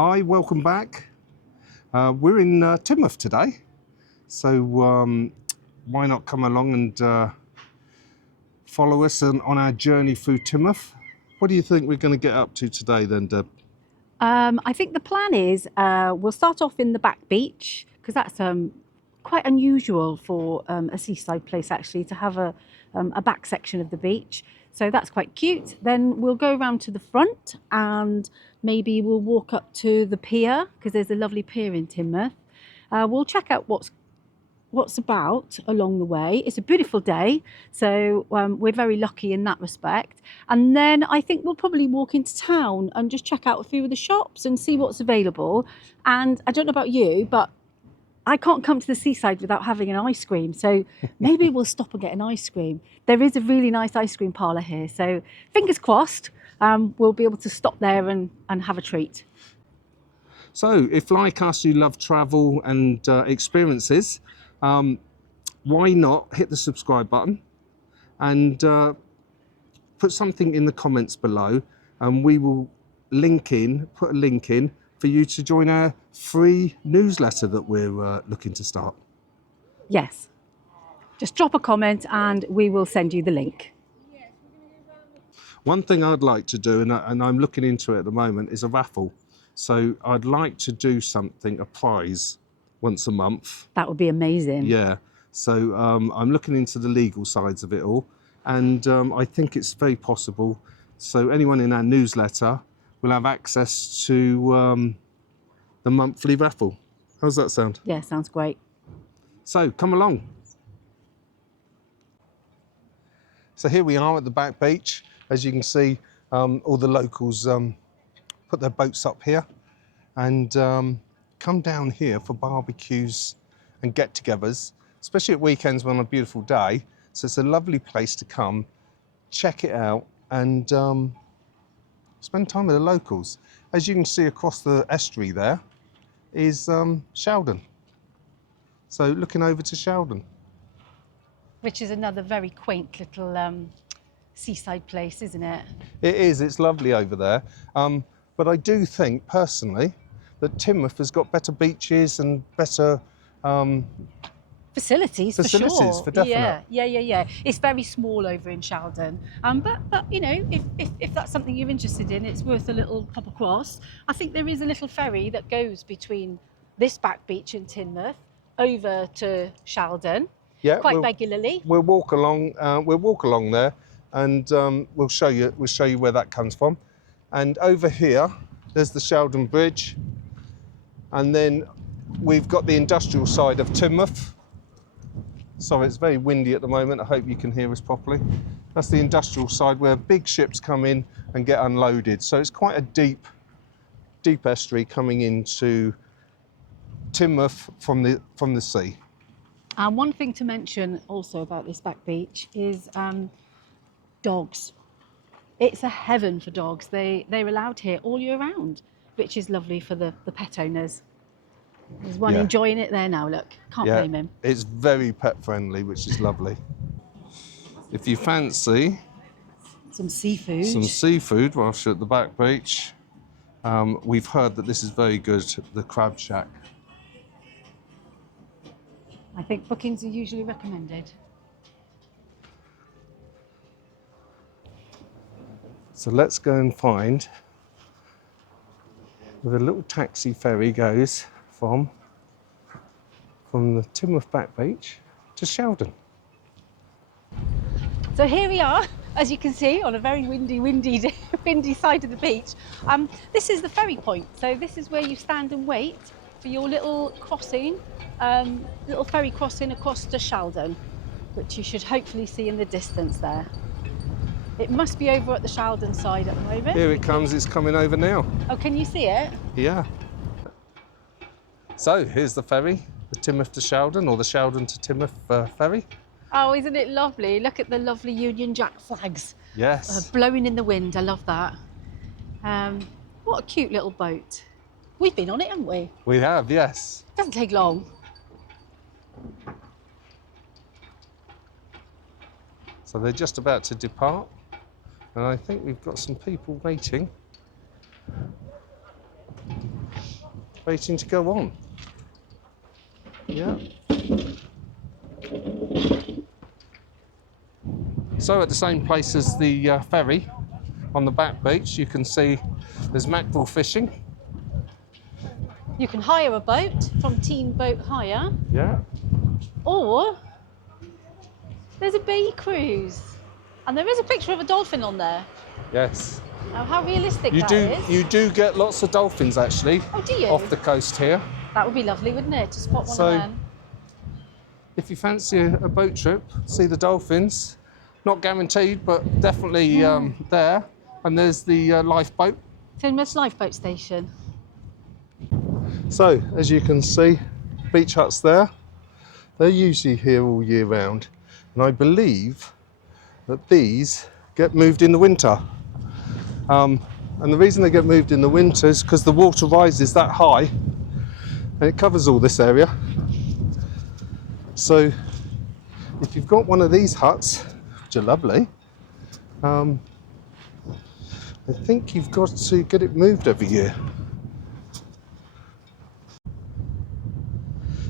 Hi, welcome back. We're in Teignmouth today, so why not come along and follow us on our journey through Teignmouth. What do you think we're going to get up to today then, Deb? I think the plan is we'll start off in the back beach, because that's quite unusual for a seaside place actually to have a back section of the beach. So that's quite cute. Then we'll go around to the front and maybe we'll walk up to the pier, because there's a lovely pier in Teignmouth. We'll check out what's about along the way. It's a beautiful day, so we're very lucky in that respect. And then I think we'll probably walk into town and just check out a few of the shops and see what's available. And I don't know about you, but I can't come to the seaside without having an ice cream, so maybe we'll stop and get an ice cream. There is a really nice ice cream parlour here, so fingers crossed we'll be able to stop there and have a treat. So if, like us, you love travel and experiences, why not hit the subscribe button and put something in the comments below, and we will put a link in for you to join our free newsletter that we're looking to start. Yes, just drop a comment and we will send you the link. One thing I'd like to do, and I'm looking into it at the moment, is a raffle. So I'd like to do something, a prize, once a month. That would be amazing. Yeah, so I'm looking into the legal sides of it all, and I think it's very possible. So anyone in our newsletter will have access to the monthly raffle. How's that sound? Yeah, sounds great. So come along. So here we are at the back beach. As you can see, all the locals put their boats up here and come down here for barbecues and get-togethers, especially at weekends when on a beautiful day. So it's a lovely place to come, check it out, and spend time with the locals. As you can see across the estuary there is Shaldon. So looking over to Shaldon. Which is another very quaint little seaside place, isn't it? It is, it's lovely over there. But I do think, personally, that Teignmouth has got better beaches and better Facilities for sure. for definite. Yeah. It's very small over in Shaldon. But you know, if that's something you're interested in, it's worth a little pop across. I think there is a little ferry that goes between this back beach in Teignmouth over to Shaldon. Yeah, quite regularly. We'll walk along. We'll walk along there, and we'll show you where that comes from. And over here, there's the Shaldon Bridge, and then we've got the industrial side of Teignmouth. Sorry, it's very windy at the moment. I hope you can hear us properly. That's the industrial side where big ships come in and get unloaded. So it's quite a deep estuary coming into Teignmouth from the sea. And one thing to mention also about this back beach is dogs. It's a heaven for dogs. They're allowed here all year round, which is lovely for the pet owners. There's one enjoying it there now, look. Can't blame him. It's very pet friendly, which is lovely. If you fancy some seafood whilst you're at the back beach, we've heard that this is very good, the crab shack. I think bookings are usually recommended. So let's go and find where the little taxi ferry goes from the Teignmouth back beach to Shaldon. So here we are, as you can see, on a very windy side of the beach. This is the ferry point. So this is where you stand and wait for your little crossing, little ferry crossing across to Shaldon, which you should hopefully see in the distance there. It must be over at the Shaldon side at the moment. Here it comes, it's coming over now. Oh, can you see it? Yeah. So here's the ferry, the Teignmouth to Shaldon, or the Shaldon to Teignmouth ferry. Oh, isn't it lovely? Look at the lovely Union Jack flags. Yes. Blowing in the wind, I love that. What a cute little boat. We've been on it, haven't we? We have, yes. Doesn't take long. So they're just about to depart, and I think we've got some people waiting. waiting to go on. Yeah. So at the same place as the ferry on the back beach, you can see there's mackerel fishing. You can hire a boat from Teignmouth Hire, Yeah. or there's a bay cruise. And there is a picture of a dolphin on there. Yes. Now, how realistic You that do. is. You do get lots of dolphins actually. Oh, do you? Off the coast here. That would be lovely, wouldn't it, to spot one So- of them? If you fancy a boat trip, see the dolphins. Not guaranteed, but definitely there. And there's the lifeboat. Teignmouth Lifeboat Station. So, as you can see, beach huts there. They're usually here all year round. And I believe that these get moved in the winter. And the reason they get moved in the winter is because the water rises that high and it covers all this area. So, if you've got one of these huts, which are lovely, I think you've got to get it moved every year.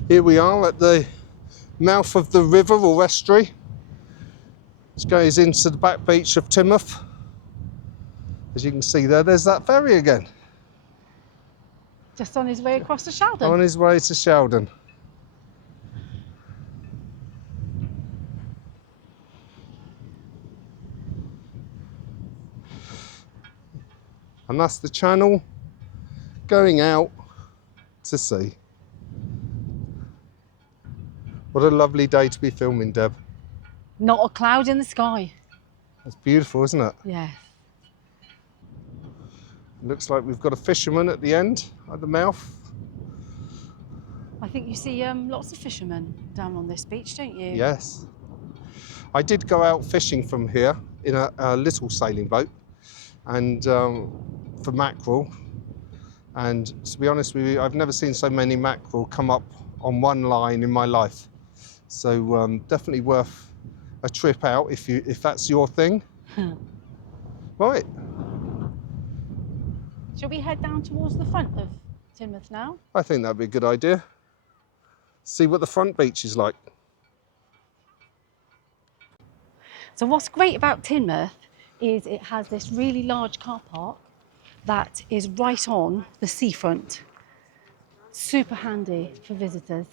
Here we are at the mouth of the river or estuary, which goes into the back beach of Teignmouth. As you can see there's that ferry again. Just on his way across to Shaldon. On his way to Shaldon. And that's the channel going out to sea. What a lovely day to be filming, Deb. Not a cloud in the sky. That's beautiful, isn't it? Yes. Looks like we've got a fisherman at the end, at the mouth. I think you see lots of fishermen down on this beach, don't you? Yes. I did go out fishing from here in a little sailing boat and for mackerel. And to be honest with you, I've never seen so many mackerel come up on one line in my life. So definitely worth a trip out if that's your thing. Right. Shall we head down towards the front of Teignmouth now? I think that'd be a good idea. See what the front beach is like. So what's great about Teignmouth is it has this really large car park that is right on the seafront. Super handy for visitors.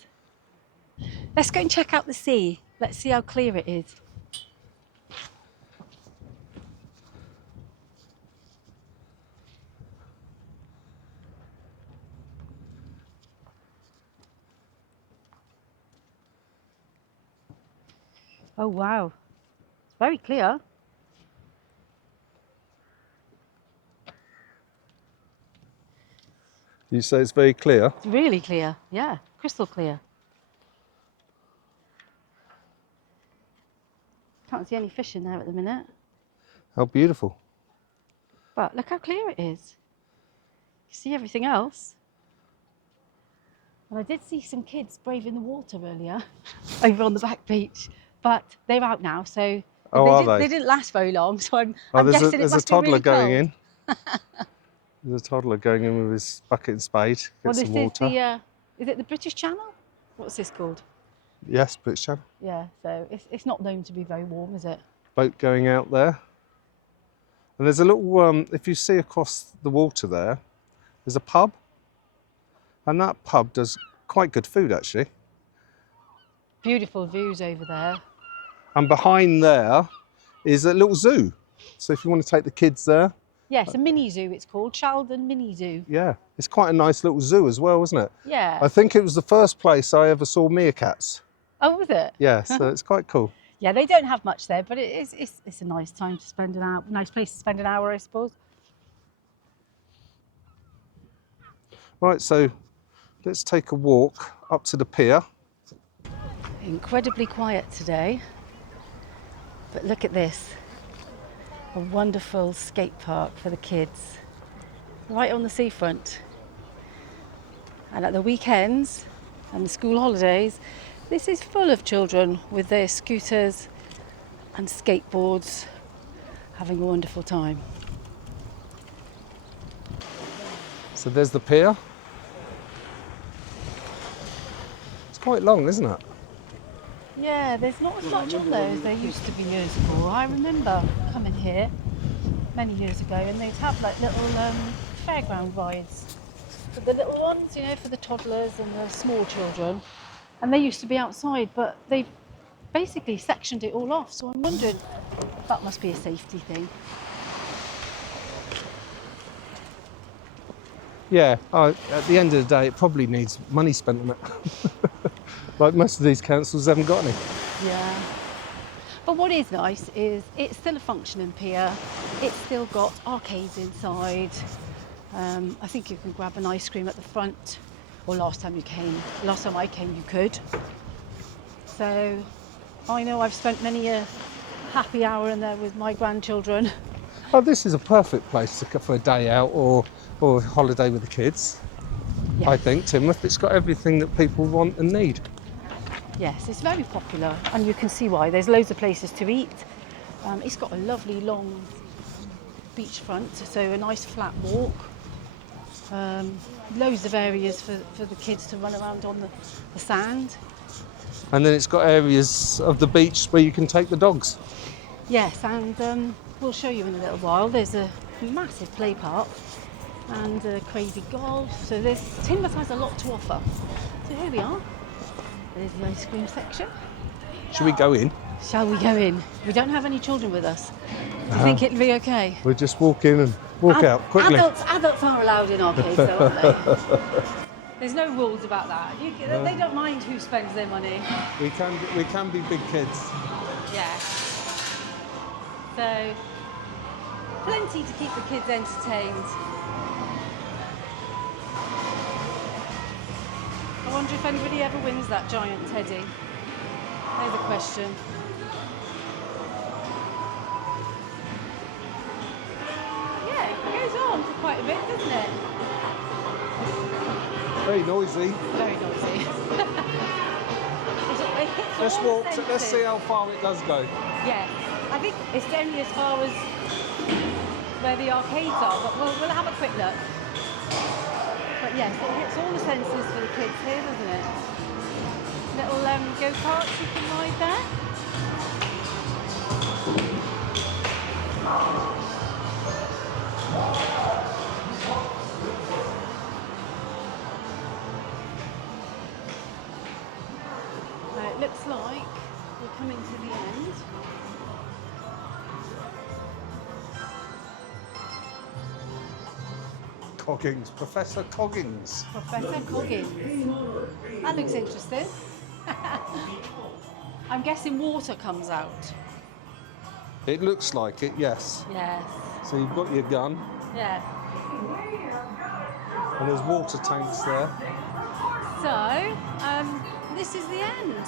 Let's go and check out the sea. Let's see how clear it is. Oh wow, it's very clear. You say it's very clear? It's really clear, yeah, crystal clear. Can't see any fish in there at the minute. How beautiful. But look how clear it is. You see everything else. And I did see some kids braving the water earlier over on the back beach, but they're out now, so they didn't last very long. So I'm guessing it there's must a toddler be really going cold. in. There's a toddler going in with his bucket and spade. Well, Get this some water. is it the British Channel? What's this called? Yes, British Channel. Yeah, so it's not known to be very warm, is it? Boat going out there. And there's a little, if you see across the water there, there's a pub. And that pub does quite good food, actually. Beautiful views over there. And behind there is a little zoo. So if you want to take the kids there. Yes, a mini zoo it's called, Shaldon Mini Zoo. Yeah, it's quite a nice little zoo as well, isn't it? Yeah. I think it was the first place I ever saw meerkats. Oh, was it? Yeah, so it's quite cool. Yeah, they don't have much there, but it's a nice time to spend an hour, nice place to spend an hour, I suppose. Right, so let's take a walk up to the pier. Incredibly quiet today, but look at this. A wonderful skate park for the kids, right on the seafront. And at the weekends and the school holidays, this is full of children with their scooters and skateboards, having a wonderful time. So there's the pier. quite long, isn't it? Yeah, there's not as much on there as there used to be years ago. I remember coming here many years ago and they'd have like little fairground rides for the little ones, you know, for the toddlers and the small children. And they used to be outside, but they've basically sectioned it all off. So I'm wondering if that must be a safety thing. Yeah, at the end of the day, it probably needs money spent on it. Like most of these councils haven't got any. Yeah. But what is nice is it's still a functioning pier. It's still got arcades inside. I think you can grab an ice cream at the front. Or last time I came, you could. So I know I've spent many a happy hour in there with my grandchildren. Oh, this is a perfect place for a day out or a holiday with the kids. Yes. I think, Teignmouth, it's got everything that people want and need. Yes, it's very popular and you can see why. There's loads of places to eat. It's got a lovely long beachfront, so a nice flat walk. Loads of areas for the kids to run around on the sand. And then it's got areas of the beach where you can take the dogs. Yes, and we'll show you in a little while. There's a massive play park and crazy golf. So Teignmouth has a lot to offer. So here we are. There's the ice cream section. Should we go in? Shall we go in? We don't have any children with us. Do you think it'll be okay? We'll just walk in and walk out quickly. Adults are allowed in arcades though, aren't they? There's no rules about that. They don't mind who spends their money. We can be big kids. Yeah. So, plenty to keep the kids entertained. I wonder if anybody ever wins that giant teddy. There's a question. Yeah, it goes on for quite a bit, doesn't it? Very noisy. Very noisy. Let's see how far it does go. Yeah, I think it's only as far as where the arcades are, but we'll have a quick look. But yes, it hits all the senses for the kids here, doesn't it? Little go-karts you can ride there. It looks like we're coming to the end. Coggins, Professor Coggins. Professor Coggins. That looks interesting. I'm guessing water comes out. It looks like it, yes. Yes. So you've got your gun, Yeah. and there's water tanks there. So, this is the end.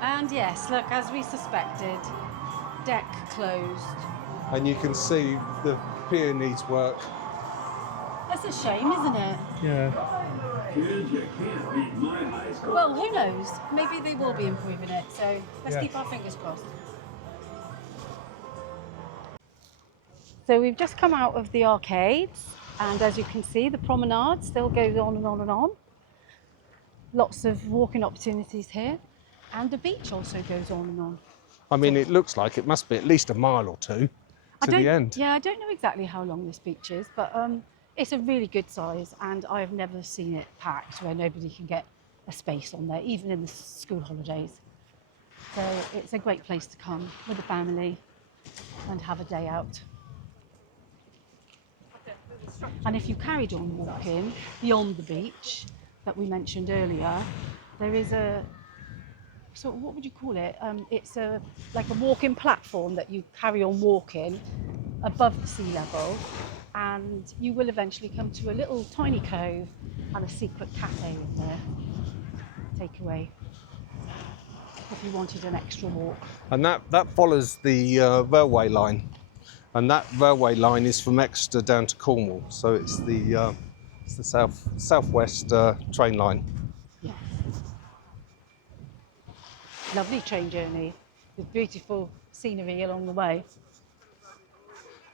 And yes, look, as we suspected, deck closed. And you can see the pier needs work. That's a shame, isn't it? Yeah. Well, who knows? Maybe they will be improving it. So let's Yeah. keep our fingers crossed. So we've just come out of the arcades, and as you can see, the promenade still goes on and on and on. Lots of walking opportunities here, and the beach also goes on and on. I mean, it looks like it must be at least a mile or two to the end. Yeah, I don't know exactly how long this beach is, but it's a really good size, and I've never seen it packed where nobody can get a space on there, even in the school holidays. So it's a great place to come with the family and have a day out. And if you carried on walking beyond the beach that we mentioned earlier, there is a, so what would you call it? It's like a walking platform that you carry on walking above the sea level, and you will eventually come to a little tiny cove and a secret cafe in there. Takeaway if you wanted an extra walk. And that follows the railway line. And that railway line is from Exeter down to Cornwall. So it's the southwest train line. Yes. Lovely train journey with beautiful scenery along the way.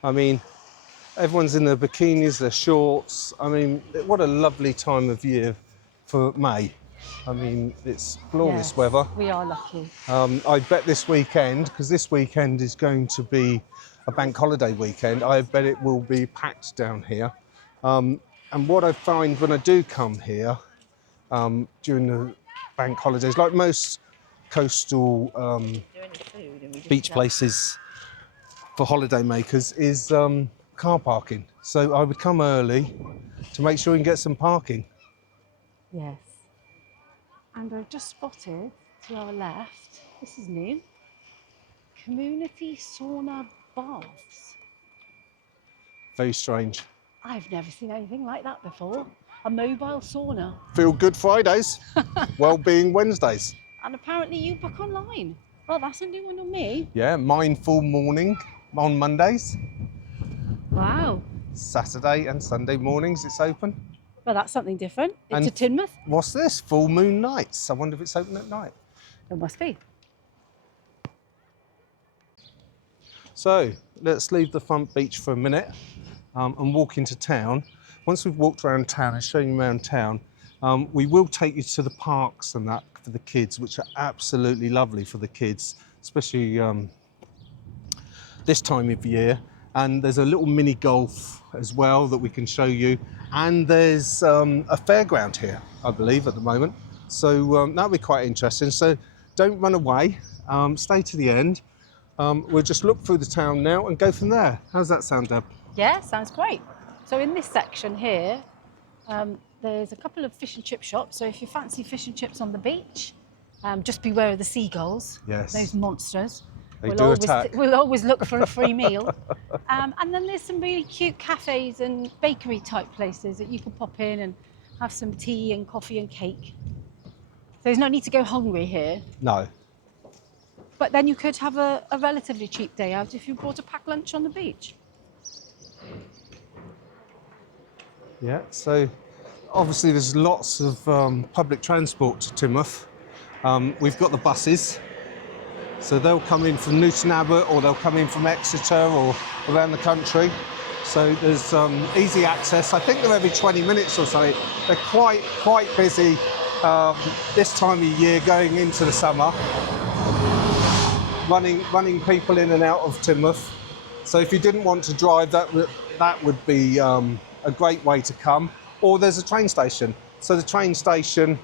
I mean, everyone's in their bikinis, their shorts. I mean, what a lovely time of year for May. I mean, it's glorious Yes, weather. we are lucky. I bet this weekend, because this weekend is going to be a bank holiday weekend, I bet it will be packed down here. And what I find when I do come here during the bank holidays, like most coastal beach places for holiday makers, is car parking. So I would come early to make sure you can get some parking. Yes. And I've just spotted to our left, this is new, community sauna baths. Very strange. I've never seen anything like that before. A mobile sauna. Feel Good Fridays, Wellbeing Wednesdays. And apparently you book online. Well, that's a new one on me. Yeah, Mindful Morning on Mondays. Wow. Saturday and Sunday mornings it's open. Well, that's something different. It's And a Teignmouth. what's this? Full moon nights. I wonder if it's open at night. It must be. So let's leave the front beach for a minute and walk into town. Once we've walked around town and shown you around town, we will take you to the parks and that for the kids, which are absolutely lovely for the kids, especially this time of year. And there's a little mini golf as well that we can show you. And there's a fairground here, I believe, at the moment. So that'll be quite interesting. So don't run away, stay to the end. We'll just look through the town now and go from there. How's that sound, Deb? Yeah, sounds great. So in this section here, there's a couple of fish and chip shops. So if you fancy fish and chips on the beach, just beware of the seagulls. Yes. Those monsters. They do attack. We'll always look for a free meal. And then there's some really cute cafes and bakery type places that you can pop in and have some tea and coffee and cake. There's no need to go hungry here. No. But then you could have a relatively cheap day out if you brought a packed lunch on the beach. Yeah, so obviously there's lots of public transport to Teignmouth. We've got the buses. So they'll come in from Newton Abbot or they'll come in from Exeter or around the country. So there's easy access. I think they're every 20 minutes or so. They're quite busy this time of year going into the summer, running people in and out of Teignmouth. So if you didn't want to drive, that would be a great way to come. Or there's a train station. So the train station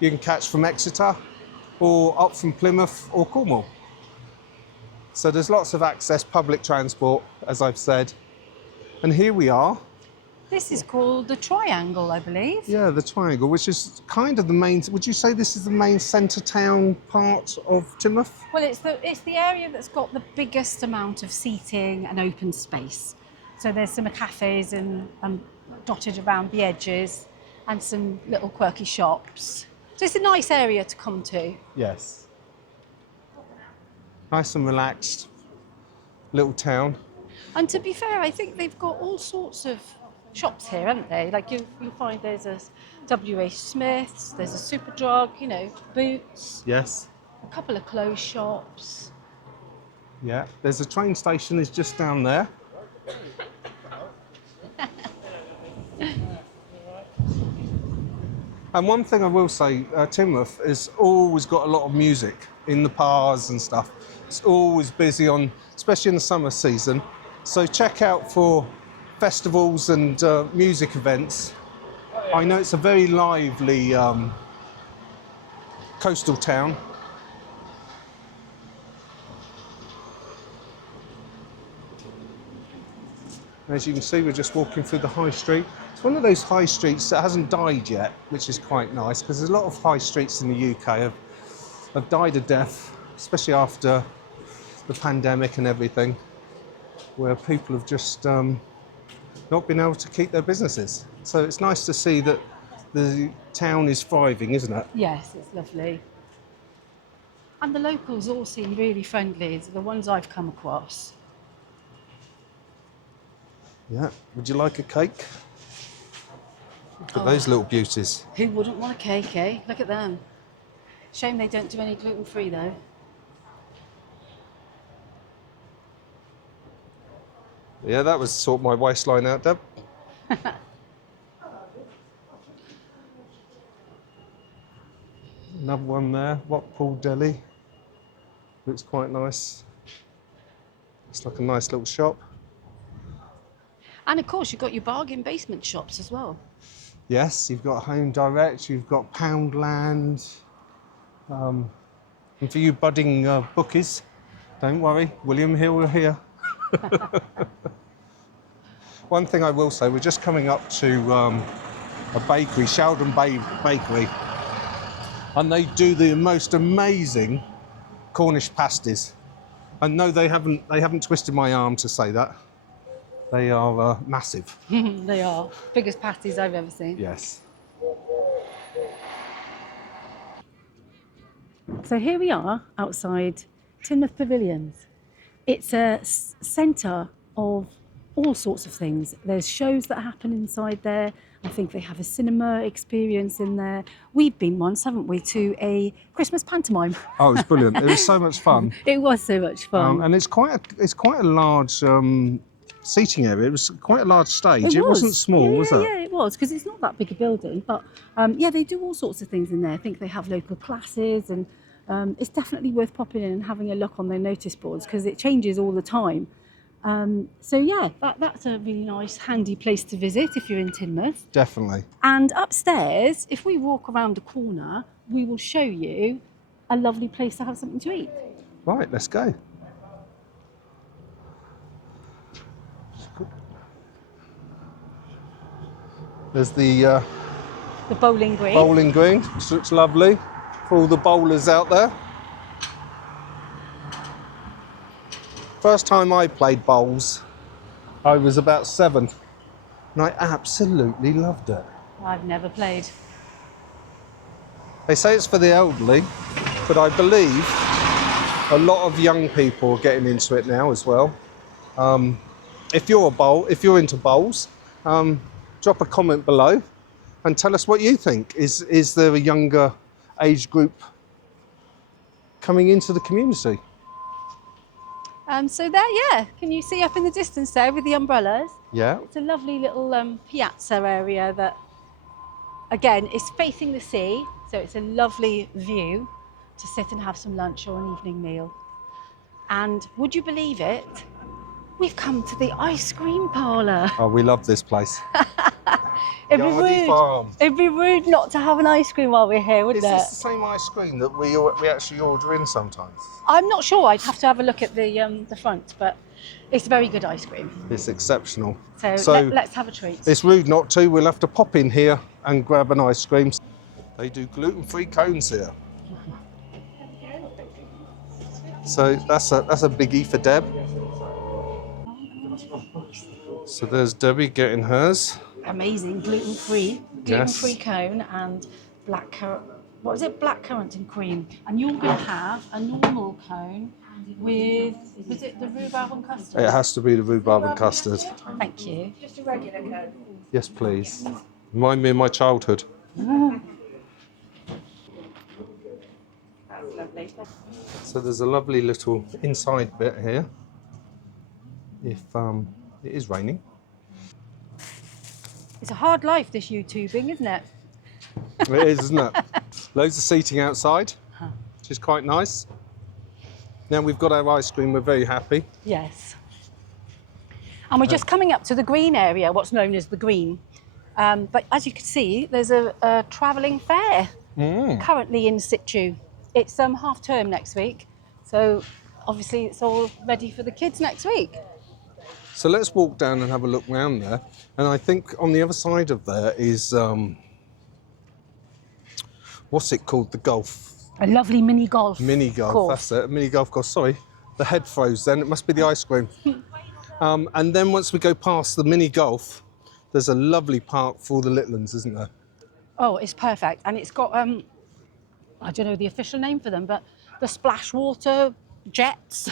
you can catch from Exeter, or up from Plymouth or Cornwall. So there's lots of access, public transport, as I've said. And here we are. This is called the Triangle, I believe. Yeah, the Triangle, which is kind of the main, would you say this is the main centre town part of Teignmouth? Well, it's the area that's got the biggest amount of seating and open space. So there's some cafes and dotted around the edges and some little quirky shops. So it's a nice area to come to. Yes. Nice and relaxed little town. And to be fair, I think they've got all sorts of shops here, haven't they? Like you'll find there's a W.H. Smith's, there's a Superdrug, Boots. Yes. A couple of clothes shops. Yeah, there's a train station is just down there. And one thing I will say, Teignmouth has always got a lot of music in the bars and stuff. It's always busy especially in the summer season. So check out for festivals and music events. I know it's a very lively coastal town. As you can see, we're just walking through the high street. It's one of those high streets that hasn't died yet, which is quite nice, because there's a lot of high streets in the UK have died a death, especially after the pandemic and everything, where people have just not been able to keep their businesses. So it's nice to see that the town is thriving, isn't it? Yes, it's lovely. And the locals all seem really friendly, the ones I've come across. Yeah. Would you like a cake? Look at those little beauties. Who wouldn't want a cake, eh? Look at them. Shame they don't do any gluten-free, though. Yeah, that would sort my waistline out, Deb. Another one there, Rockpool Deli. Looks quite nice. It's like a nice little shop. And of course, you've got your bargain basement shops as well. Yes, you've got Home Direct, you've got Poundland. And for you budding bookies, don't worry, William Hill are here. One thing I will say, we're just coming up to a bakery, Shaldon Bakery, and they do the most amazing Cornish pasties. And no, they haven't twisted my arm to say that. They are massive. They are. Biggest pasties I've ever seen. Yes. So here we are outside Teignmouth Pavilions. It's a centre of all sorts of things. There's shows that happen inside there. I think they have a cinema experience in there. We've been once, haven't we, to a Christmas pantomime. Oh, it was brilliant. It was so much fun. It was so much fun. And it's quite a large seating area. It was quite a large stage. It wasn't small, was it? Yeah, it was, because it's not that big a building. But yeah, they do all sorts of things in there. I think they have local classes, and it's definitely worth popping in and having a look on their notice boards, because it changes all the time. So yeah, that's a really nice, handy place to visit if you're in Teignmouth. Definitely. And upstairs, if we walk around the corner, we will show you a lovely place to have something to eat. Right, let's go. There's the bowling green. bowling green, which looks lovely for all the bowlers out there. First time I played bowls, I was about 7, and I absolutely loved it. I've never played. They say it's for the elderly, but I believe a lot of young people are getting into it now as well. If you're into bowls, drop a comment below and tell us what you think. Is there a younger age group coming into the community? So there, yeah, can you see up in the distance there with the umbrellas? Yeah. It's a lovely little piazza area that, again, is facing the sea, so it's a lovely view to sit and have some lunch or an evening meal. And would you believe it? We've come to the ice cream parlour. Oh, we love this place. It'd be rude not to have an ice cream while we're here, wouldn't Is it? this the same ice cream that we actually order in sometimes? I'm not sure. I'd have to have a look at the front, but it's very good ice cream. It's exceptional. So let's have a treat. It's rude not to. We'll have to pop in here and grab an ice cream. They do gluten-free cones here. So that's a biggie for Deb. So there's Debbie getting hers. Amazing, gluten-free cone and blackcurrant and cream. And you're going to have a normal cone with, was it the rhubarb and custard? It has to be the rhubarb and custard. Thank you. Just a regular cone. Yes, please. Remind me of my childhood. That's lovely. So there's a lovely little inside bit here. If it is raining. It's a hard life, this YouTubing, isn't it? It is, isn't it? Loads of seating outside, which is quite nice. Now we've got our ice cream, we're very happy. Yes. And we're just coming up to the green area, what's known as the green. But as you can see, there's a travelling fair currently in situ. It's half term next week, so obviously it's all ready for the kids next week. So let's walk down and have a look round there. And I think on the other side of there is, what's it called? The golf. A lovely mini golf. Mini golf, course. that's it, a mini golf course. Sorry, the head froze then, it must be the ice cream. And then once we go past the mini golf, there's a lovely park for the little ones, isn't there? Oh, it's perfect. And it's got, I don't know the official name for them, but the splash water jets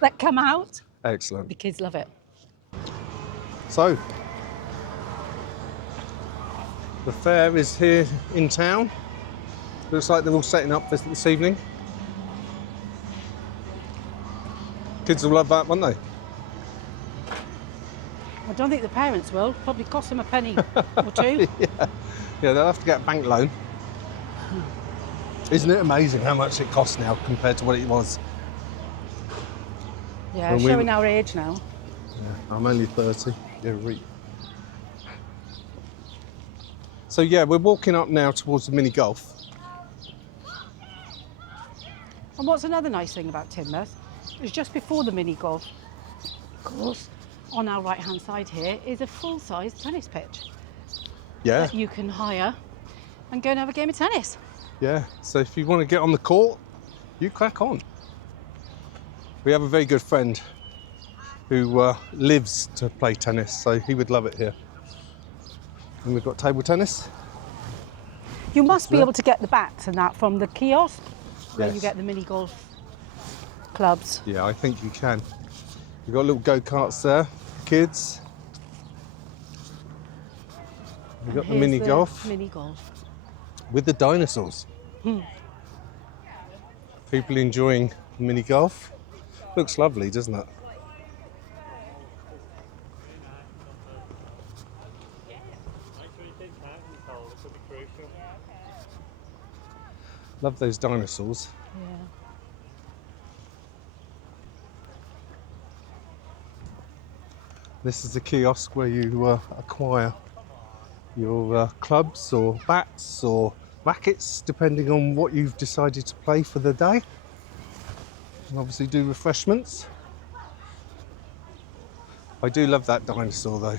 that come out. Excellent. The kids love it. So, the fair is here in town. Looks like they're all setting up for this evening. Kids will love that, won't they? I don't think the parents will. Probably cost them a penny or two. Yeah, they'll have to get a bank loan. Isn't it amazing how much it costs now compared to what it was? Yeah, When we showing were- our age now. I'm only 30. Yeah, right. So yeah, we're walking up now towards the mini golf. And what's another nice thing about Teignmouth is just before the mini golf course, on our right hand side here is a full-size tennis pitch Yeah, that you can hire and go and have a game of tennis. yeah. So if you want to get on the court, you crack on. We have a very good friend who lives to play tennis, so he would love it here. And we've got table tennis. You must be there. able to get the bats and that from the kiosk where you Yes. get the mini golf clubs. Yeah, I think you can. We've got little go-karts there, for kids. We've got the Here's mini golf Mini golf. with the dinosaurs. People enjoying mini golf. Looks lovely, doesn't it? Love those dinosaurs. Yeah. This is the kiosk where you acquire your clubs or bats or rackets, depending on what you've decided to play for the day. And obviously do refreshments. I do love that dinosaur though.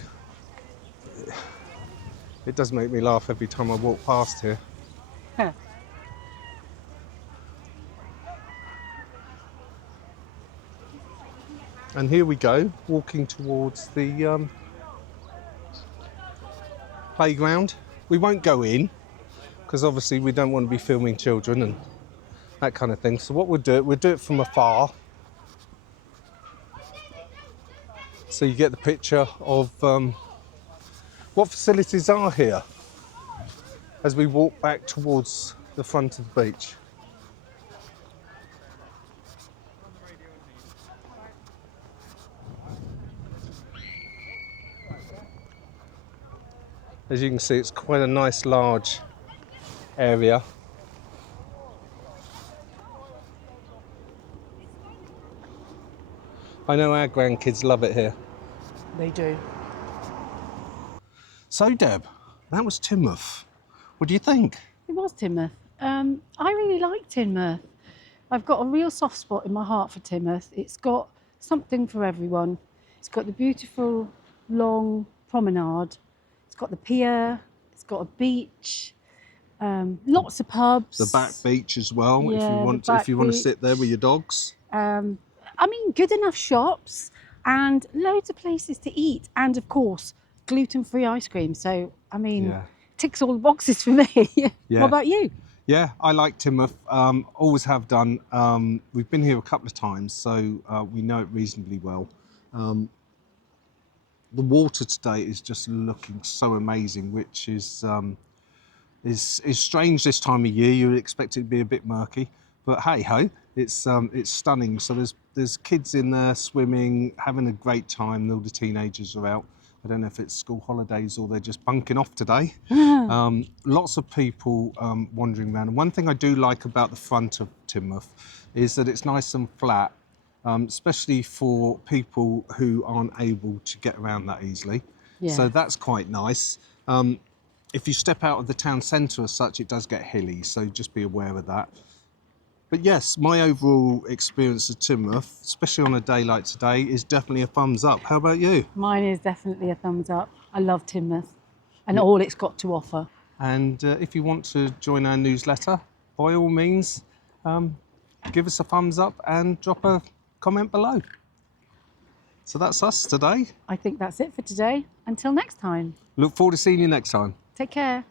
It does make me laugh every time I walk past here. Huh. And here we go, walking towards the playground. We won't go in, because obviously we don't want to be filming children and that kind of thing. So what we'll do it from afar. So you get the picture of what facilities are here as we walk back towards the front of the beach. As you can see, it's quite a nice large area. I know our grandkids love it here. They do. So Deb, that was Teignmouth. What do you think? It was Teignmouth. I really like Teignmouth. I've got a real soft spot in my heart for Teignmouth. It's got something for everyone. It's got the beautiful long promenade. It's got the pier. It's got a beach. Lots of pubs. The back beach as well, Yeah, if you the want back to sit there with your dogs. I mean, good enough shops and loads of places to eat. And of course, gluten-free ice cream. So, I mean, Yeah. ticks all the boxes for me. Yeah. What about you? Yeah, I like Teignmouth. Always have done. We've been here a couple of times, so we know it reasonably well. The water today is just looking so amazing, which is strange this time of year. You would expect it to be a bit murky, but hey ho, it's stunning. So there's kids in there swimming, having a great time. All the teenagers are out. I don't know if it's school holidays or they're just bunking off today. Lots of people wandering around. And one thing I do like about the front of Teignmouth is that it's nice and flat, especially for people who aren't able to get around that easily. Yeah. So that's quite nice. If you step out of the town centre as such, it does get hilly, so just be aware of that. But yes, my overall experience of Teignmouth, especially on a day like today, is definitely a thumbs up. How about you? Mine is definitely a thumbs up. I love Teignmouth and all it's got to offer. And if you want to join our newsletter, by all means, give us a thumbs up and drop a comment below. So that's us today. I think that's it for today. Until next time, Look forward to seeing you next time. take care.